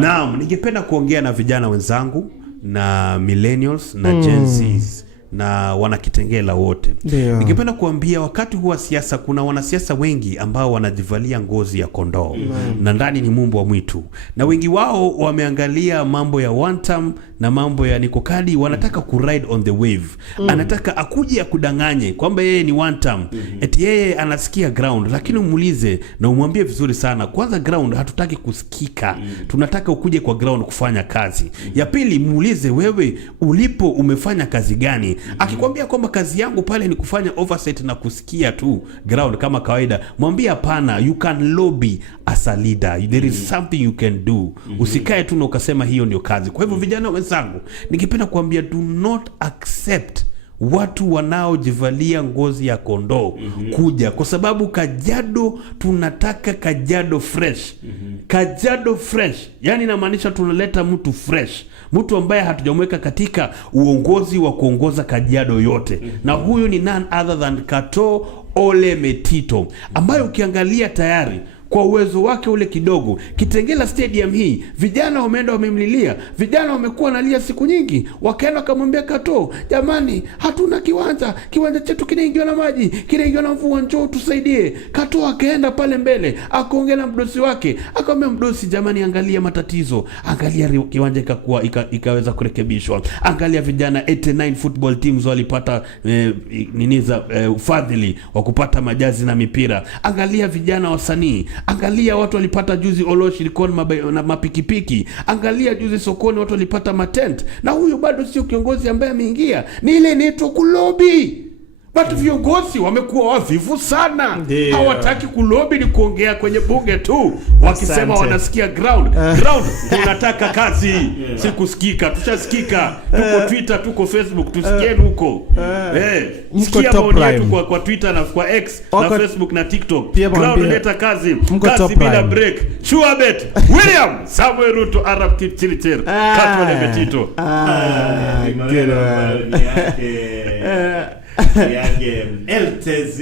Naam, ningependa kuongea na vijana wenzangu na millennials na Gen Zs na wanakitengela wote. Ningependa kuambia wakati huwa siasa kuna wanasiasa wengi ambao wanajivalia ngozi ya kondoo na ndani ni mumbu wa mwitu, na wengi wao wameangalia mambo ya one term na mambo ya Niko Kadi, wanataka ku ride on the wave. Anataka akuje akudanganye kwamba yeye ni one term, eti yeye anasikia ground, lakini umuulize na umwambie vizuri sana, kwanza ground hatutaki kusikika, tunataka ukuje kwa ground kufanya kazi. Ya pili, muulize wewe ulipo umefanya kazi gani. Akikwambia kwamba kazi yangu pale ni kufanya oversight na kusikia tu ground kama kawaida, mwambie hapana, you can lobby as a leader, there is something you can do. Usikae tu na ukasema hiyo ndio kazi. Kwa hivyo vijana wenzangu, ningependa kuambia do not accept watu wanaojivalia ngozi ya kondoo kuja, kwa sababu Kajiado tunataka Kajiado fresh. Kajiado fresh, yani inamaanisha tunaleta mtu fresh, mtu ambaye hatujamweka katika uongozi wa kuongoza Kajiado yote. Na huyu ni none other than Katoo Ole Metito, ambaye ukiangalia tayari kwa uwezo wake ule kidogo, Kitengela Stadium hii vijana wameenda wamemlilia, vijana wamekuwa nalia siku nyingi, wakaenda kumwambia Katoo, jamani hatuna kiwanja chetu kinaingiwa na maji, kinaingiwa na mvua, njoo tusaidie. Katoo akaenda pale mbele akaongea na mdosi wake, akamwambia mdosi, jamani angalia matatizo, angalia kiwanja ikaweza kurekebishwa, angalia vijana 89 football teams walipata ufadhili wa kupata majazi na mipira, angalia vijana wasanii, angalia watu walipata juzi Olosh ilikuwa na mapikipiki, angalia juzi sokoni watu walipata matent. Na huyu bado sio kiongozi ambaye ameingia, ni ile inaitwa kulobi. But viongozi wamekuwa wavivu sana. Hawataki kulobi, ni kuongea kwenye bunge tu wakisema wanasikia ground. Ground tunataka kazi, si kusikika. Tushasikika, tuko Twitter, tuko Facebook, tusikieni huko. Sikia maoni yetu kwa Twitter na kwa X na Facebook na TikTok. Ground leta kazi, kazi bila break. Sure bet. William Samuel Ruto Arab Kipchirchir Katoo Ole Metito. yake LTZ